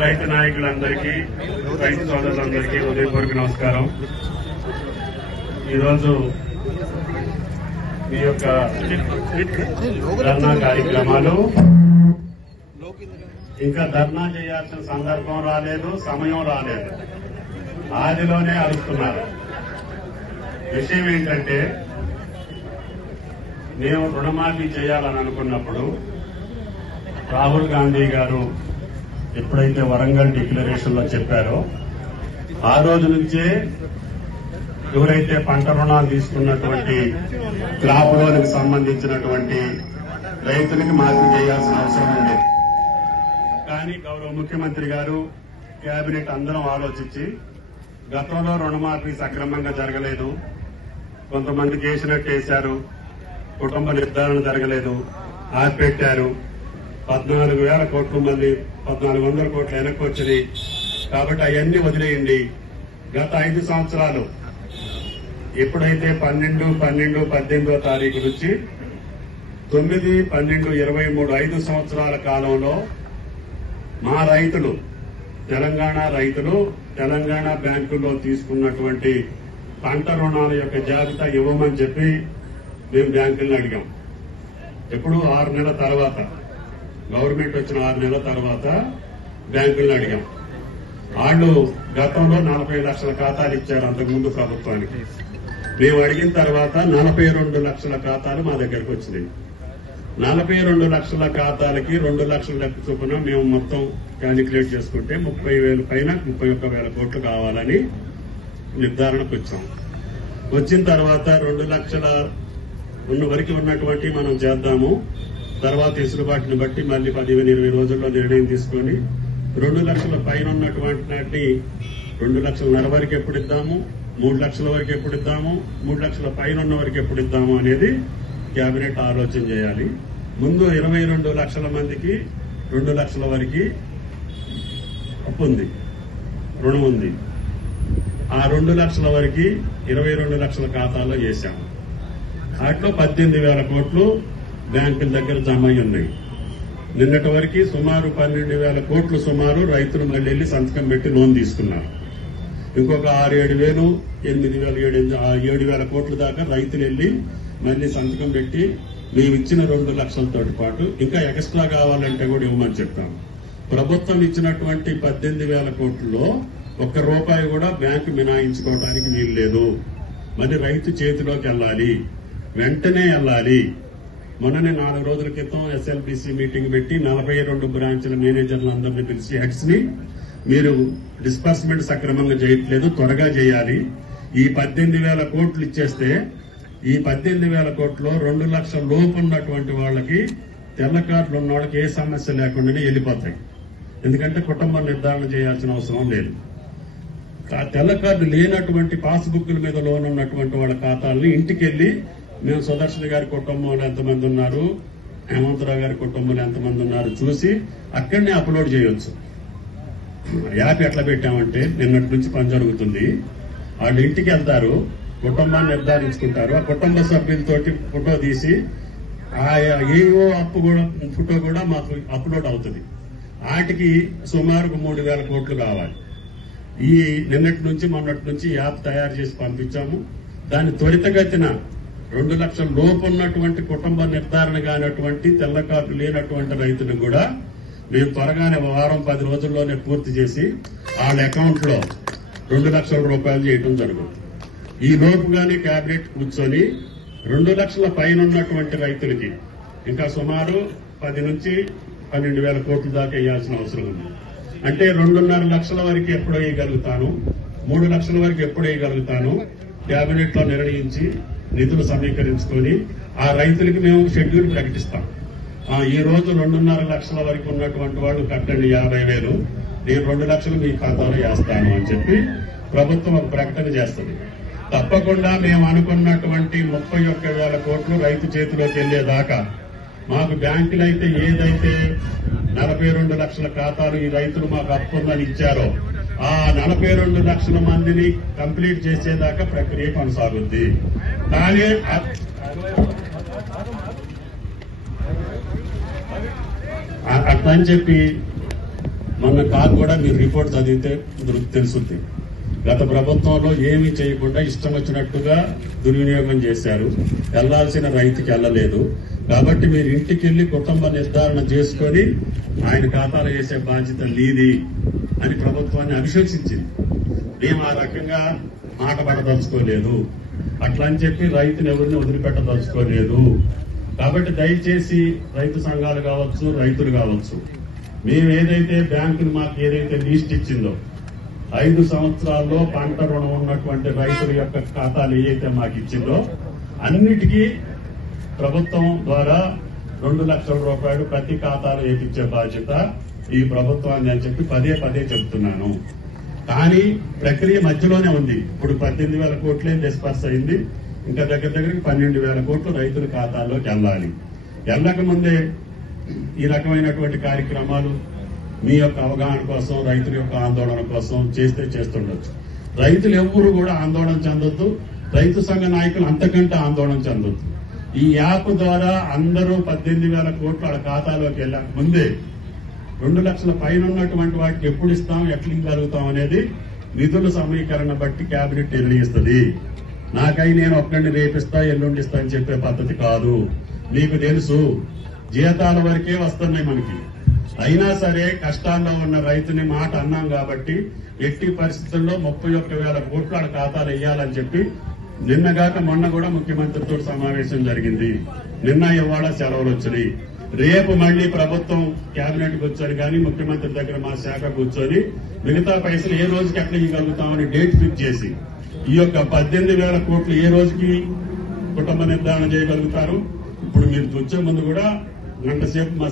రైతు నాయకులందరికీ, రైతు సోదరులందరికీ ఉదయపూర్వక నమస్కారం. ఈరోజు మీ యొక్క ధర్నా కార్యక్రమాలు ఇంకా ధర్నా చేయాల్సిన సందర్భం రాలేదు, సమయం రాలేదు, ఆదిలోనే అరుస్తున్నారు. విషయం ఏంటంటే, మేము రుణమాఫీ చేయాలని అనుకున్నప్పుడు రాహుల్ గాంధీ గారు ఎప్పుడైతే వరంగల్ డిక్లరేషన్ లో చెప్పారో ఆ రోజు నుంచే ఎవరైతే పంట రుణాలు తీసుకున్నటువంటి క్రాప్ లోన్కి సంబంధించినటువంటి రైతులకి మాఫీ చేయాల్సిన అవసరం ఉంది. కానీ గౌరవ ముఖ్యమంత్రి గారు, కేబినెట్ అందరం ఆలోచించి గతంలో రుణమాఫీ సక్రమంగా జరగలేదు, కొంతమందికి వేసినట్టు వేశారు, కుటుంబ నిర్ధారణ జరగలేదు, ఆపిపెట్టారు. 14,000 కోట్లు మళ్ళీ 1,400 కోట్లు వెనక్కి వచ్చినాయి. కాబట్టి అవన్నీ వదిలేయండి. గత 5 సంవత్సరాలు ఎప్పుడైతే 12/12/18వ తారీఖు నుంచి 9/12/23 5 సంవత్సరాల కాలంలో మా రైతులు, తెలంగాణ రైతులు తెలంగాణ బ్యాంకుల్లో తీసుకున్నటువంటి పంట రుణాల యొక్క జాబితా ఇవ్వమని చెప్పి మేము బ్యాంకులను అడిగాం. ఎప్పుడు 6 నెలల తర్వాత, గవర్నమెంట్ వచ్చిన 6 నెలల తర్వాత బ్యాంకులను అడిగాం. వాళ్ళు గతంలో 40 లక్షల ఖాతాలు ఇచ్చారు అంతకుముందు ప్రభుత్వానికి. మేము అడిగిన తర్వాత 42 లక్షల ఖాతాలు మా దగ్గరకు వచ్చినాయి. 42 లక్షల ఖాతాలకి 2 లక్షల లెక్క చొప్పున మేము మొత్తం క్యాలిక్యులేట్ చేసుకుంటే 30,000 పైన 31,000 కోట్లు కావాలని నిర్ధారణకు వచ్చాం. వచ్చిన తర్వాత 2 లక్షల ఉన్న వరకు ఉన్నటువంటి మనం చేద్దాము, తర్వాత వెసులుబాటుని బట్టి మళ్ళీ 15-20 రోజుల్లో నిర్ణయం తీసుకుని 2 లక్షల పైన ఉన్నటువంటి నాటిని 2 లక్షల వరకు ఎప్పుడు ఇద్దాము, 3 లక్షల వరకు ఎప్పుడు ఇద్దాము, 3 లక్షల పైన ఉన్న వరకు ఎప్పుడు ఇద్దాము అనేది కేబినెట్ ఆలోచన చేయాలి. ముందు 22 లక్షల మందికి 2 లక్షల వరకు అప్పు ఉంది, రుణం ఉంది. ఆ 2 లక్షల వరకు 22 లక్షల ఖాతాల్లో వేశాము. వాటిలో 18,000 కోట్లు బ్యాంకుల దగ్గర జమ అయి ఉన్నాయి. నిన్నటి వరకు సుమారు 12,000 కోట్లు సుమారు రైతులు మళ్ళీ వెళ్లి సంతకం పెట్టి లోన్ తీసుకున్నారు. ఇంకొక 6-7,000, 8,000 కోట్ల దాకా రైతులు వెళ్లి మళ్ళీ సంతకం పెట్టి మేము ఇచ్చిన 2 లక్షలతో పాటు ఇంకా ఎక్స్ట్రా కావాలంటే కూడా ఇవ్వమని చెప్తాం. ప్రభుత్వం ఇచ్చినటువంటి 18,000 కోట్లలో ₹1 కూడా బ్యాంకు మినాయించుకోవడానికి వీలు లేదు. మరి రైతు చేతిలోకి వెళ్ళాలి, వెంటనే వెళ్ళాలి. మొన్ననే 4 రోజుల క్రితం SLBC మీటింగ్ పెట్టి 42 బ్రాంచ్ల మేనేజర్లందరినీ పిలిచి హెడ్స్ ని, మీరు డిస్బర్స్మెంట్ సక్రమంగా చేయట్లేదు, త్వరగా చేయాలి. ఈ 18,000 కోట్లు ఇచ్చేస్తే ఈ 18,000 కోట్లు 2 లక్షల లోపు ఉన్నటువంటి వాళ్ళకి, తెల్ల కార్డులు ఉన్న వాళ్ళకి ఏ సమస్య లేకుండానే వెళ్ళిపోతాయి. ఎందుకంటే కుటుంబం నిర్ధారణ చేయాల్సిన అవసరం లేదు. తెల్ల కార్డు లేనటువంటి పాస్బుక్ల మీద లోన్ ఉన్నటువంటి వాళ్ళ ఖాతాలని ఇంటికి వెళ్లి మేము సుదర్శన్ గారి కుటుంబంలో ఎంతమంది ఉన్నారు, హేమంతరావు గారి కుటుంబంలో ఎంతమంది ఉన్నారు చూసి అక్కడనే అప్లోడ్ చేయొచ్చు. యాప్ ఎట్లా పెట్టామంటే, నిన్నటి నుంచి పని జరుగుతుంది. వాళ్ళు ఇంటికి వెళ్తారు, కుటుంబాన్ని నిర్ధారించుకుంటారు, ఆ కుటుంబ సభ్యులతోటి ఫోటో తీసి ఆ ఏవో అప్పు కూడా ఫోటో కూడా మాకు అప్లోడ్ అవుతుంది. వాటికి సుమారు 3,000 కోట్లు కావాలి. ఈ నిన్నటి నుంచి మొన్నటి నుంచి యాప్ తయారు చేసి పంపించాము. దాన్ని త్వరితగతిన 2 లక్షల లోపు ఉన్నటువంటి కుటుంబ నిర్ధారణ కానటువంటి, తెల్ల కార్డు లేనటువంటి రైతులకు కూడా మేము త్వరగానే 1-10 రోజుల్లోనే పూర్తి చేసి వాళ్ళ అకౌంట్ లో 2 లక్షల రూపాయలు చేయడం జరుగుతుంది. ఈ లోపుగానే కేబినెట్ కూర్చొని 2 లక్షల పైన ఉన్నటువంటి రైతులకి ఇంకా సుమారు 10 నుంచి 12,000 కోట్ల దాకా వేయాల్సిన అవసరం ఉంది. అంటే 2.5 లక్షల వరకు ఎప్పుడు వేయగలుగుతాను, 3 లక్షల వరకు ఎప్పుడు వేయగలుగుతాను కేబినెట్ లో నిర్ణయించి నిధులు సమీకరించుకొని ఆ రైతులకి మేము షెడ్యూల్ ప్రకటిస్తాం. ఈ రోజు 2.5 లక్షల వరకు ఉన్నటువంటి వాళ్ళు కట్టండి 50,000, నేను 2 లక్షలు మీ ఖాతాలో వేస్తాను అని చెప్పి ప్రభుత్వం ఒక ప్రకటన చేస్తుంది. తప్పకుండా మేము అనుకున్నటువంటి 31,000 కోట్లు రైతు చేతిలోకి వెళ్లేదాకా మాకు బ్యాంకులు అయితే ఏదైతే 42 లక్షల ఖాతాలు ఈ రైతులు మాకు అప్పుందని ఇచ్చారో ఆ 42 లక్షల మందిని కంప్లీట్ చేసేదాకా ప్రక్రియ కొనసాగుద్ది. కానీ అట్లా అని చెప్పి మొన్న కాదు కూడా మీరు రిపోర్ట్ చదివితే తెలుసుద్ది. గత ప్రభుత్వంలో ఏమీ చేయకుండా ఇష్టం వచ్చినట్టుగా దుర్వినియోగం చేశారు. వెళ్లాల్సిన రైతుకి వెళ్ళలేదు. కాబట్టి మీరు ఇంటికి వెళ్లి కుటుంబ నిర్ధారణ చేసుకొని ఆయన ఖాతాలో వేసే బాధ్యత నీది అని ప్రభుత్వాన్ని అభిశంసించింది. మేము ఆ రకంగా మాట పడదలుచుకోలేదు. అట్లా అని చెప్పి రైతుని ఎవరిని వదిలిపెట్టదలుచుకోలేదు. కాబట్టి దయచేసి రైతు సంఘాలు కావచ్చు, రైతులు కావచ్చు, మేము ఏదైతే బ్యాంకులు మాకు ఏదైతే లిస్ట్ ఇచ్చిందో 5 సంవత్సరాల్లో పంట రుణం ఉన్నటువంటి రైతుల యొక్క ఖాతాలు ఏదైతే మాకు ఇచ్చిందో అన్నిటికీ ప్రభుత్వం ద్వారా 2 లక్షల రూపాయలు ప్రతి ఖాతాలో వేయించే బాధ్యత ఈ ప్రభుత్వాన్ని అని చెప్పి పదే చెబుతున్నాను. కానీ ప్రక్రియ మధ్యలోనే ఉంది. ఇప్పుడు 18,000 కోట్లే డిస్పర్స్ అయింది. ఇంకా దగ్గరికి 12,000 కోట్లు రైతుల ఖాతాల్లోకి వెళ్ళాలి. వెళ్ళక ముందే ఈ రకమైనటువంటి కార్యక్రమాలు మీ యొక్క అవగాహన కోసం, రైతుల యొక్క ఆందోళన కోసం చేస్తుండొచ్చు. రైతులు ఎవ్వరూ కూడా ఆందోళన చెందొద్దు. రైతు సంఘ నాయకులు అంతకంటే ఆందోళన చెందొద్దు. ఈ యాప్ ద్వారా అందరూ 18,000 కోట్లు వాళ్ళ ఖాతాలోకి వెళ్ళక ముందే 2 లక్షల పైన ఉన్నటువంటి వాటికి ఎప్పుడు ఇస్తాం, ఎట్లా ఇవ్వగలుగుతాం అనేది నిధుల సమీకరణ బట్టి కేబినెట్ నిర్ణయిస్తుంది. నాకై నేను ఒక్కడిని రేపిస్తా, ఎల్లుండిస్తా అని చెప్పే పద్ధతి కాదు. మీకు తెలుసు, జీతాల వరకే వస్తున్నాయి మనకి. అయినా సరే కష్టాల్లో ఉన్న రైతుని మాట అన్నాం కాబట్టి ఎట్టి పరిస్థితుల్లో 31,000 కోట్లు వాళ్ళ ఖాతాలు వేయాలని చెప్పి నిన్నగాక మొన్న కూడా ముఖ్యమంత్రితో సమావేశం జరిగింది. నిన్న ఇవాళ సెలవులు వచ్చినాయి. రేపు మళ్లీ ప్రభుత్వం కేబినెట్ కూర్చొని కానీ ముఖ్యమంత్రి దగ్గర మా శాఖ కూర్చొని మిగతా పైసలు ఏ రోజుకి ఎట్లా ఇవ్వగలుగుతామని డేట్ ఫిక్స్ చేసి ఈ యొక్క 18,000 కోట్లు ఏ రోజుకి కుటుంబ నిర్ధారణ చేయగలుగుతారు. ఇప్పుడు మీరు వచ్చే ముందు కూడా గంట సేపు మా